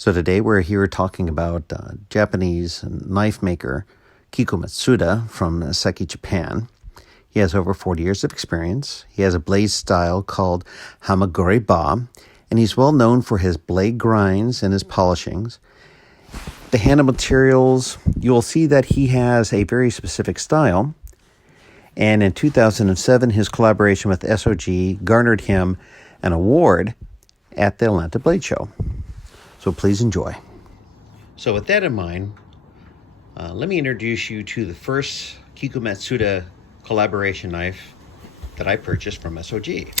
So today we're here talking about Japanese knife maker Kiku Matsuda from Seki Japan. He has over 40 years of experience. He has a blade style called kikuhamaguri-ba, and he's well known for his blade grinds and his polishings. The handle materials, you'll see that he has a very specific style. And in 2007, his collaboration with SOG garnered him an award at the Atlanta Blade Show. So please enjoy. So with that in mind, let me introduce you to the first Kiku Matsuda Collaboration knife that I purchased from SOG.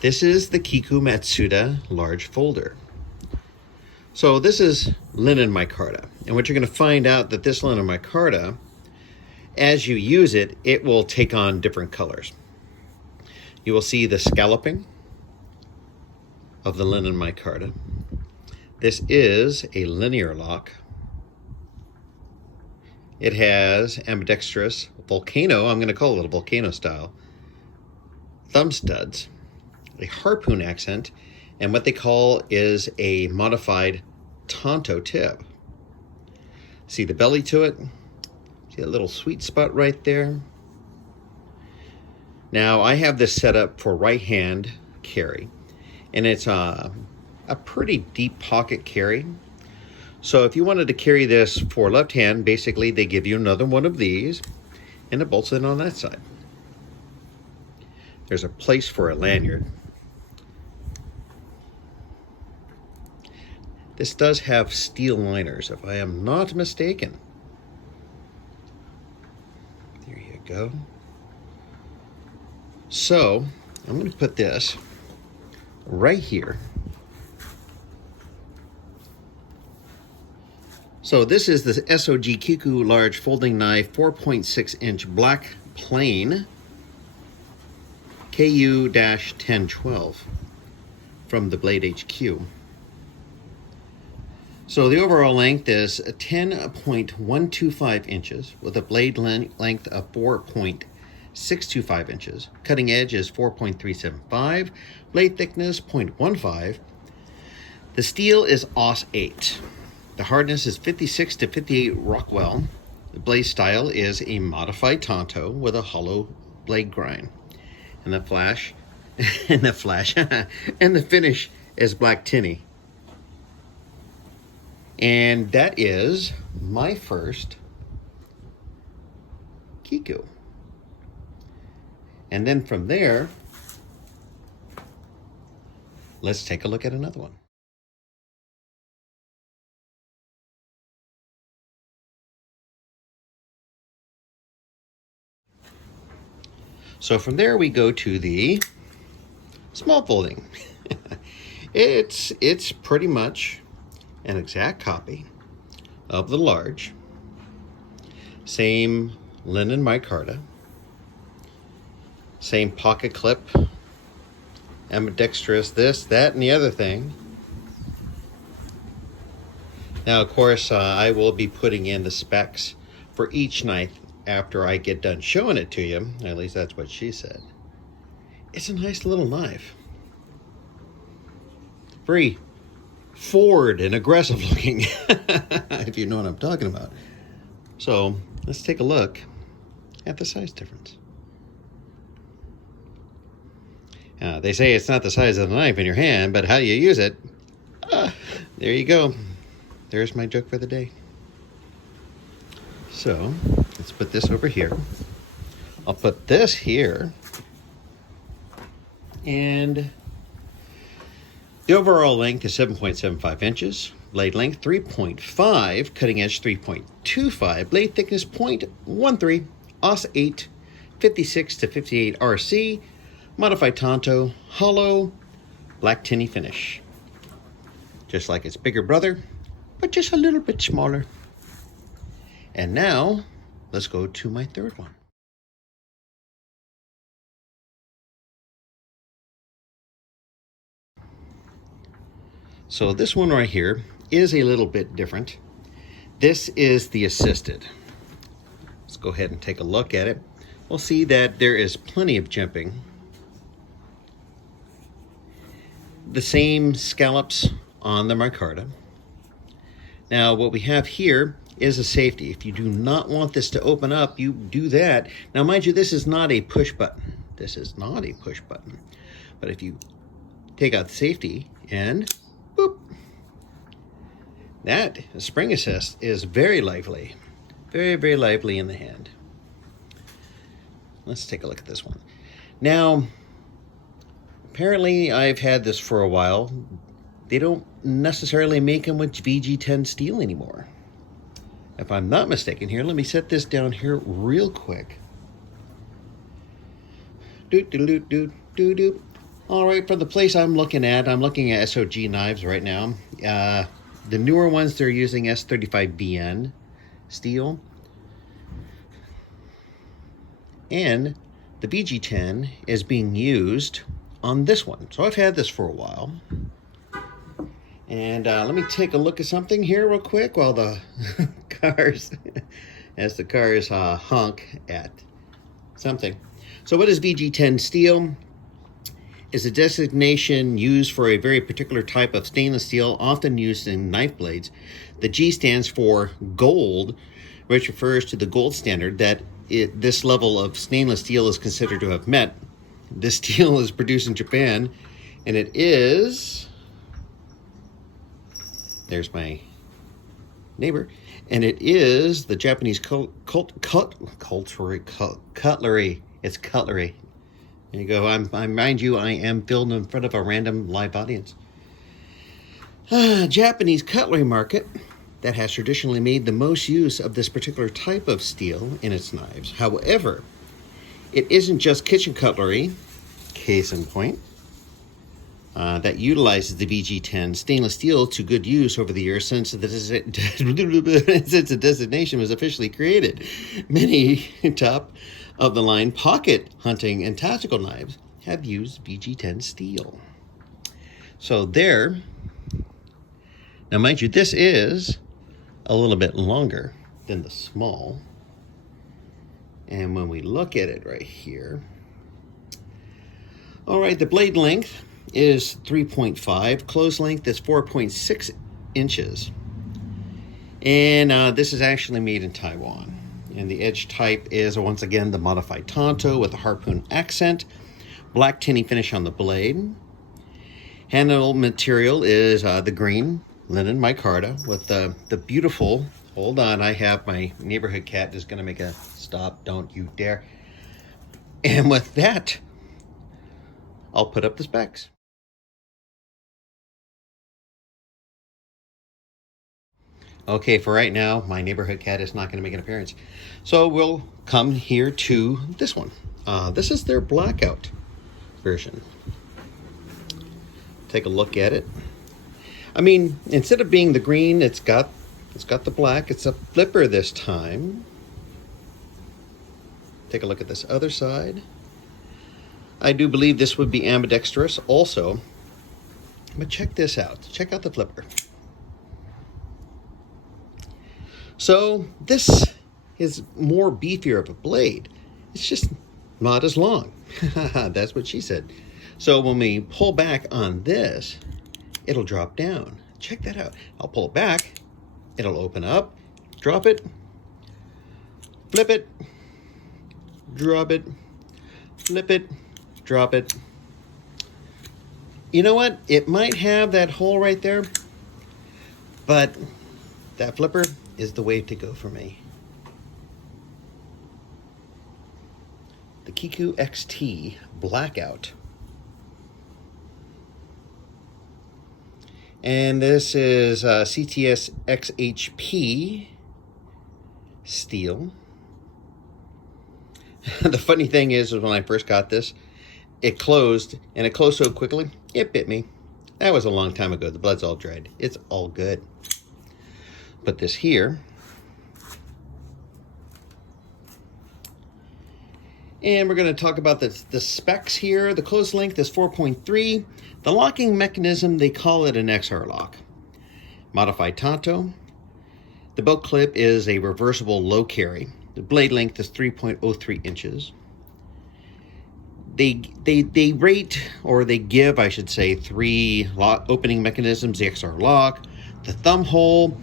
This is the Kiku Matsuda large folder. So this is linen micarta. And what you're going to find out that this linen micarta, as you use it, it will take on different colors. You will see the scalloping of the linen micarta. This is a linear lock. It has ambidextrous volcano, I'm going to call it a volcano style, thumb studs, a harpoon accent, and what they call is a modified tanto tip. See the belly to it? See a little sweet spot right there? Now I have this set up for right hand carry, and it's a pretty deep pocket carry. So if you wanted to carry this for left hand, basically they give you another one of these and it bolts in on that side. There's a place for a lanyard. This does have steel liners, if I am not mistaken. There you go. So I'm going to put this right here. So this is the SOG Kiku large folding knife, 4.6 inch black plane, KU-1012 from the Blade HQ. So the overall length is 10.125 inches with a blade length of 4.625 inches. Cutting edge is 4.375, blade thickness 0.15. The steel is AUS 8. The hardness is 56 to 58 Rockwell. The blade style is a modified tanto with a hollow blade grind. And the finish is black tinny. And that is my first Kiku. And then from there, let's take a look at another one. So from there we go to the small folding. It's pretty much an exact copy of the large. Same linen micarta. Same pocket clip. Ambidextrous this, that, and the other thing. Now of course I will be putting in the specs for each knife after I get done showing it to you. At least that's what she said. It's a nice little knife. Very forward and aggressive looking, if you know what I'm talking about. So let's take a look at the size difference. They say it's not the size of the knife in your hand, but how you use it. There you go. There's my joke for the day. So let's put this over here. I'll put this here. And the overall length is 7.75 inches. Blade length 3.5. Cutting edge 3.25. Blade thickness 0.13. AUS 8. 56 to 58 RC. Modified tanto. Hollow. Black tinny finish. Just like its bigger brother, but just a little bit smaller. And now, let's go to my third one. So this one right here is a little bit different. This is the assisted. Let's go ahead and take a look at it. We'll see that there is plenty of jimping. The same scallops on the micarta. Now what we have here is a safety. If you do not want this to open up, you do that. Now mind you, this is not a push button. This is not a push button. But if you take out the safety and boop, that spring assist is very lively. Very, very lively in the hand. Let's take a look at this one. Now, apparently I've had this for a while. They don't necessarily make them with VG10 steel anymore. If I'm not mistaken here, let me set this down here real quick. All right, for the place I'm looking at SOG knives right now. The newer ones, they're using S35BN steel. And the VG10 is being used on this one. So I've had this for a while. And let me take a look at something here real quick while the cars honk at something. So what is VG10 steel? Is a designation used for a very particular type of stainless steel, often used in knife blades. The G stands for gold, which refers to the gold standard that this level of stainless steel is considered to have met. This steel is produced in Japan, and it is, there's my neighbor, and it is the Japanese cutlery. It's cutlery. There you go. Mind you, I am filmed in front of a random live audience. Japanese cutlery market that has traditionally made the most use of this particular type of steel in its knives. However, it isn't just kitchen cutlery, case in point, that utilizes the VG10 stainless steel to good use over the years since the designation was officially created. Many top-of-the-line pocket hunting and tactical knives have used VG10 steel. So there, now mind you, this is a little bit longer than the small. And when we look at it right here, all right, the blade length is 3.5, close length is 4.6 inches. And this is actually made in Taiwan. And the edge type is, once again, the modified tanto with a harpoon accent, black tinny finish on the blade. Handle material is the green linen micarta with the beautiful, hold on, I have my neighborhood cat is going to make a stop, don't you dare. And with that, I'll put up the specs. Okay, for right now, my neighborhood cat is not going to make an appearance. So we'll come here to this one. This is their Blackout version. Take a look at it. I mean, instead of being the green, it's got the black. It's a flipper this time. Take a look at this other side. I do believe this would be ambidextrous also. But check this out. Check out the flipper. So this is more beefier of a blade. It's just not as long. That's what she said. So when we pull back on this, it'll drop down. Check that out. I'll pull it back. It'll open up, drop it, flip it, drop it, flip it, drop it. You know what? It might have that hole right there, but that flipper is the way to go for me. The Kiku XT Blackout. And this is CTS XHP steel. The funny thing is when I first got this, it closed, and it closed so quickly, it bit me. That was a long time ago. The blood's all dried. It's all good. Put this here. And we're going to talk about the specs here. The close length is 4.3. The locking mechanism, they call it an XR lock. Modified tanto. The belt clip is a reversible low carry. The blade length is 3.03 inches. they rate, or they give, I should say, 3 opening mechanisms: the XR lock, the thumb hole,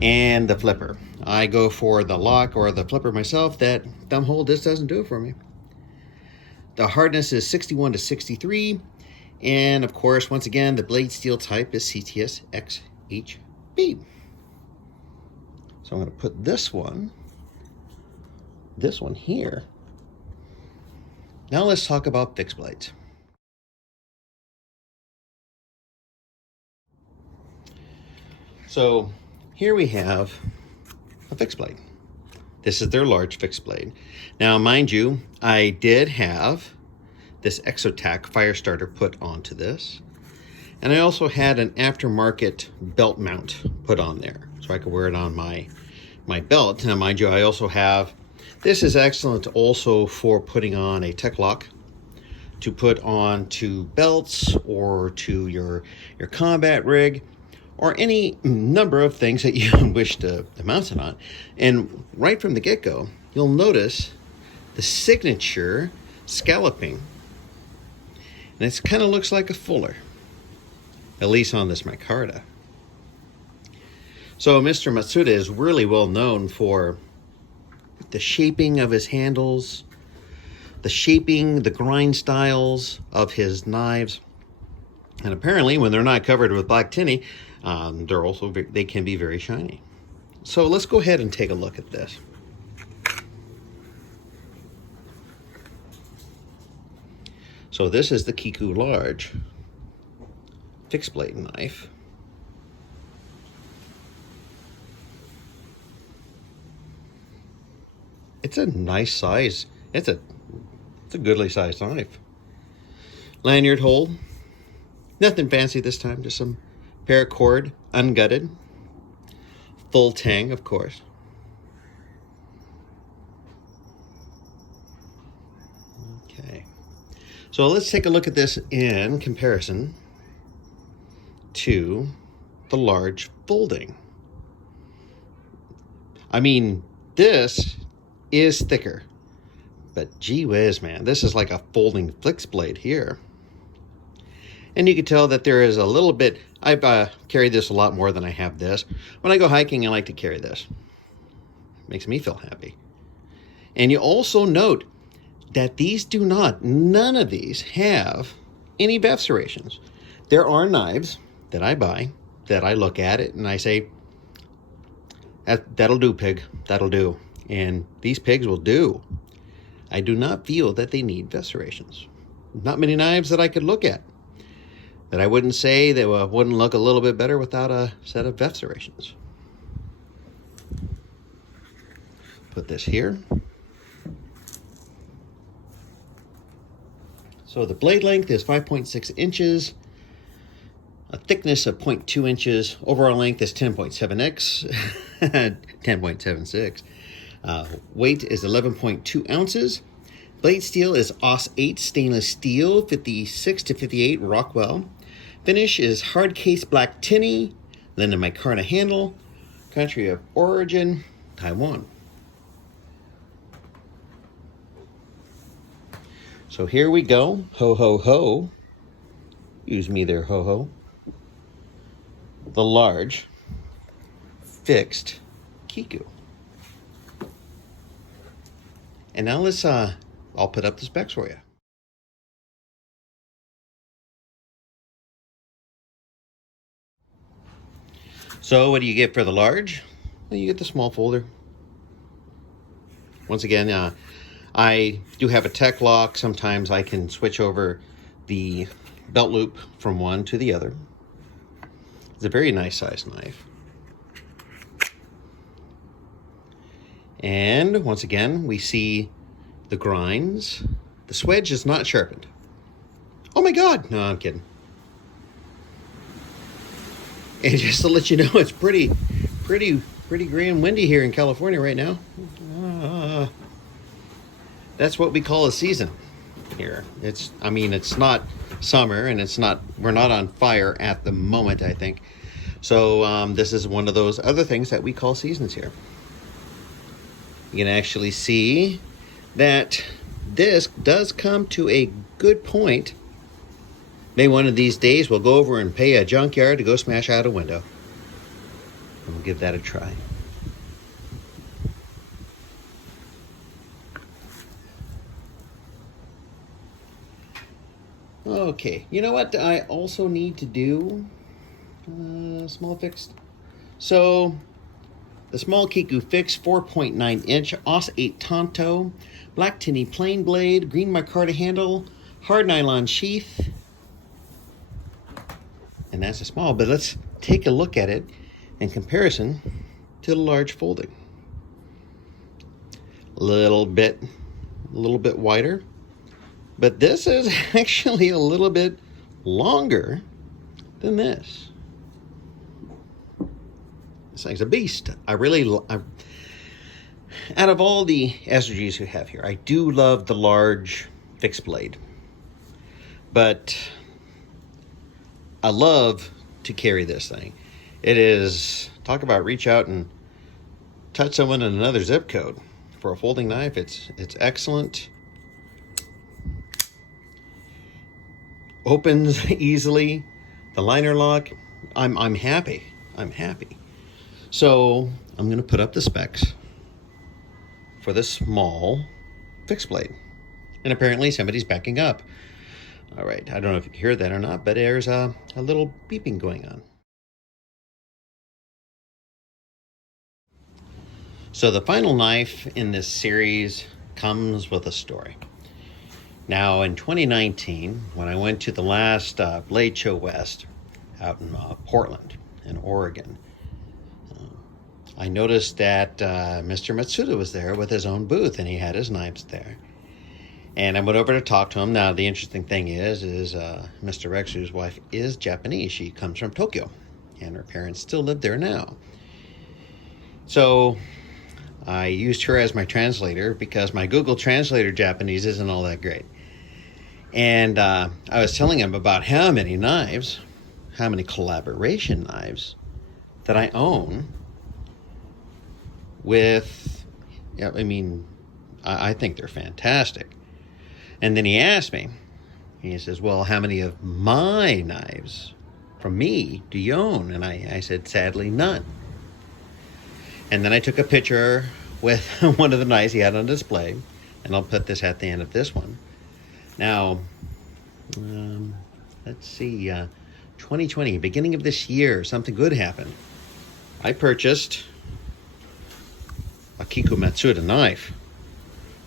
and the flipper. I go for the lock or the flipper myself. That thumb hole just doesn't do it for me. The hardness is 61 to 63. And of course, once again, the blade steel type is CTS XHB. So I'm going to put this one here. Now let's talk about fixed blades. So here we have a fixed blade. This is their large fixed blade. Now, mind you, I did have this exotac fire starter put onto this. And I also had an aftermarket belt mount put on there, so I could wear it on my belt. Now, mind you, I also have, this is excellent also for putting on a tech lock, to put on to belts or to your combat rig, or any number of things that you wish to mount it on. And right from the get-go, you'll notice the signature scalloping. And it kind of looks like a fuller, at least on this micarta. So Mr. Matsuda is really well known for the shaping of his handles, the shaping, the grind styles of his knives. And apparently, when they're not covered with black tinny, they can be very shiny. So let's go ahead and take a look at this. So this is the Kiku large fixed blade knife. It's a nice size. It's a goodly sized knife. Lanyard hole. Nothing fancy this time, just some paracord, ungutted. Full tang, of course. Okay. So let's take a look at this in comparison to the large folding. I mean, this is thicker, but gee whiz, man, this is like a folding fixed blade here. And you can tell that there is a little bit, I've carried this a lot more than I have this. When I go hiking, I like to carry this. Makes me feel happy. And you also note that none of these have any VEF serrations. There are knives that I buy, that I look at it and I say, that'll do, pig, that'll do. And these pigs will do. I do not feel that they need VEF serrations. Not many knives that I could look at that I wouldn't say they wouldn't look a little bit better without a set of VEF serrations. Put this here. So the blade length is 5.6 inches, a thickness of 0.2 inches, overall length is 10.7x, 10.76. Weight is 11.2 ounces. Blade steel is AUS 8 stainless steel, 56 to 58 Rockwell. Finish is hard case black tinny, Linden micarta handle. Country of origin, Taiwan. So here we go. Ho, ho, ho. Use me there, ho, ho. The large fixed Kiku. And now let's, I'll put up the specs for you. So what do you get for the large? Well, you get the small folder. Once again, I do have a tech lock. Sometimes I can switch over the belt loop from one to the other. It's a very nice sized knife. And once again, we see the grinds. The swedge is not sharpened. Oh my God! No, I'm kidding. And just to let you know, it's pretty gray and windy here in California right now. That's what we call a season here. It's not summer, and we're not on fire at the moment, I think. So this is one of those other things that we call seasons here. You can actually see that this does come to a good point. Maybe one of these days we'll go over and pay a junkyard to go smash out a window. And we'll give that a try. Okay, you know what I also need to do? Small fixed. So, the small Kiku fix, 4.9 inch, Os 8 Tonto, black tinny plain blade, green micarta handle, hard nylon sheath. And that's a small, but let's take a look at it in comparison to the large folding. A little bit wider, but this is actually a little bit longer than this. This thing's a beast. Out of all the SOGs we have here, I do love the large fixed blade, but I love to carry this thing. It is, talk about reach out and touch someone in another zip code. For a folding knife, it's excellent. Opens easily. The liner lock, I'm happy. So I'm going to put up the specs for the small fixed blade. And apparently somebody's backing up. All right, I don't know if you can hear that or not, but there's a little beeping going on. So the final knife in this series comes with a story. Now in 2019, when I went to the last Blade Show West out in Portland in Oregon, I noticed that Mr. Matsuda was there with his own booth, and he had his knives there. And I went over to talk to him. Now, the interesting thing is Mr. Rex, whose wife is Japanese. She comes from Tokyo, and her parents still live there now. So I used her as my translator because my Google Translator Japanese isn't all that great. And I was telling him about how many collaboration knives that I own with, I think they're fantastic. And then he asked me, he says, well, how many of my knives from me do you own? And I said, sadly, none. And then I took a picture with one of the knives he had on display, and I'll put this at the end of this one. Now, let's see, 2020, beginning of this year, something good happened. I purchased a Kiku Matsuda knife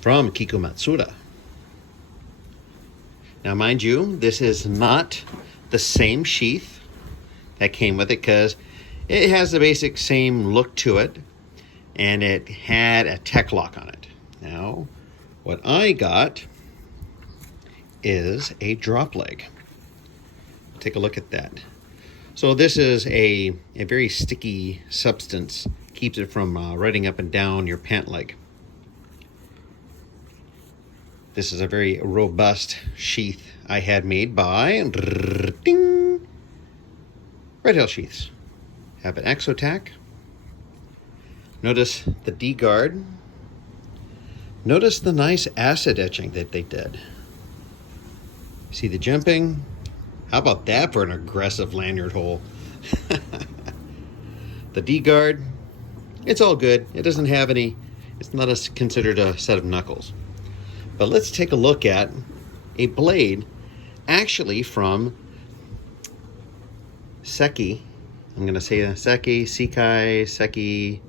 from Kiku Matsuda. Now, mind you, this is not the same sheath that came with it because it has the basic same look to it, and it had a tech lock on it. Now, what I got is a drop leg. Take a look at that. So this is a very sticky substance, keeps it from riding up and down your pant leg. This is a very robust sheath I had made by Redhill Sheaths. Have an exotac. Notice the D-guard. Notice the nice acid etching that they did. See the jumping? How about that for an aggressive lanyard hole? The D-guard, it's all good. It doesn't have any, it's not considered a set of knuckles. But let's take a look at a blade actually from Seki. I'm going to say Seki.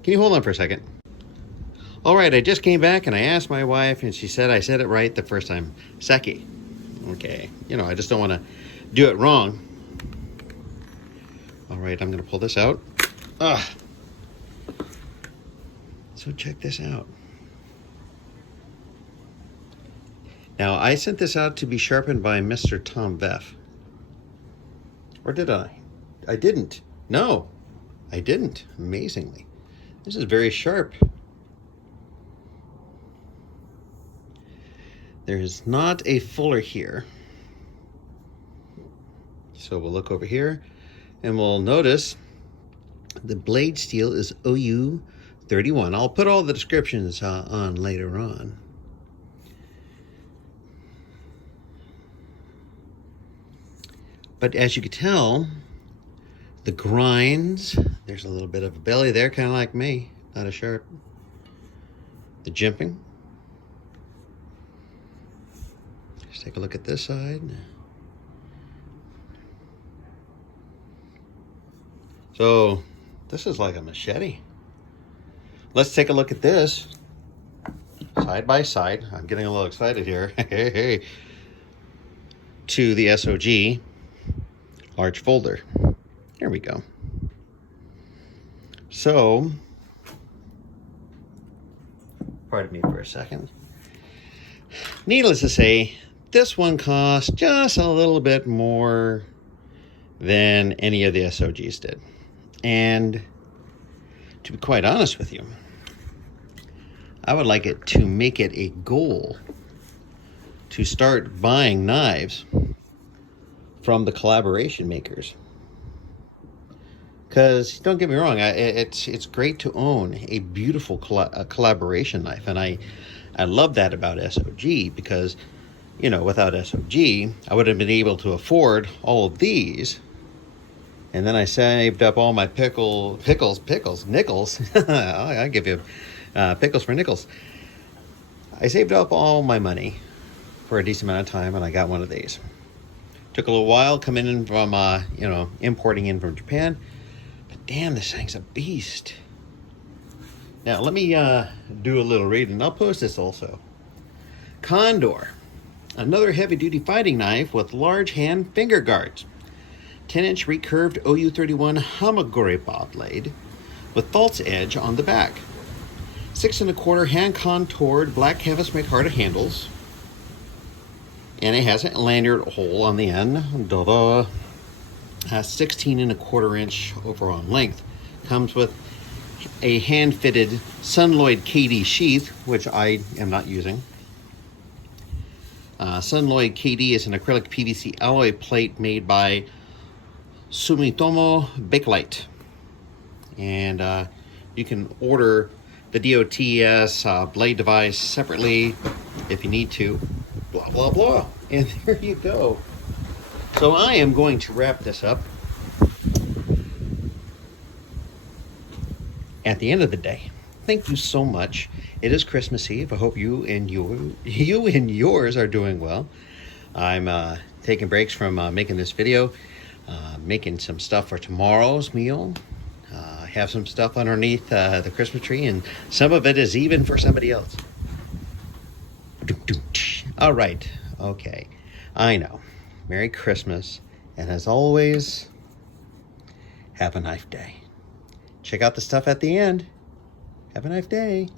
Can you hold on for a second? All right, I just came back and I asked my wife, and she said I said it right the first time. Seki. Okay, I just don't want to do it wrong. All right, I'm going to pull this out. So check this out. Now, I sent this out to be sharpened by Mr. Tom Veff. Or did I? I didn't. No, I didn't, amazingly. This is very sharp. There's not a fuller here. So we'll look over here, and we'll notice the blade steel is OU 31. I'll put all the descriptions on later on. But as you can tell, the grinds, there's a little bit of a belly there, kind of like me, not a sharp. The jimping. Let's take a look at this side. So this is like a machete. Let's take a look at this side by side. I'm getting a little excited here. To the SOG large folder. Here we go. So, pardon me for a second. Needless to say, this one costs just a little bit more than any of the SOGs did. And to be quite honest with you, I would like it to make it a goal to start buying knives from the collaboration makers. Because don't get me wrong, it's great to own a beautiful collaboration knife, and I love that about SOG, because without SOG I would have been able to afford all of these, and then I saved up all my nickels. I give you pickles for nickels. I saved up all my money for a decent amount of time, and I got one of these. Took a little while coming in from importing in from Japan. Damn, this thing's a beast. Now, let me do a little reading. I'll post this also. Condor, another heavy-duty fighting knife with large hand finger guards. 10-inch recurved OU31 hamaguri-ba blade with false edge on the back. 6 1/4 hand-contoured black canvas micarta handles. And it has a lanyard hole on the end. Da-da. 16 1/4 inch overall length. Comes with a hand-fitted Sunloyd KD sheath, which I am not using. Sunloyd KD is an acrylic PVC alloy plate made by Sumitomo Bakelite. And you can order the DOTS blade device separately if you need to. Blah, blah, blah. And there you go. So I am going to wrap this up. At the end of the day, thank you so much. It is Christmas Eve. I hope you and yours are doing well. I'm taking breaks from making this video, making some stuff for tomorrow's meal. I have some stuff underneath the Christmas tree, and some of it is even for somebody else. All right. Okay. I know. Merry Christmas, and as always, have a knife day. Check out the stuff at the end. Have a knife day.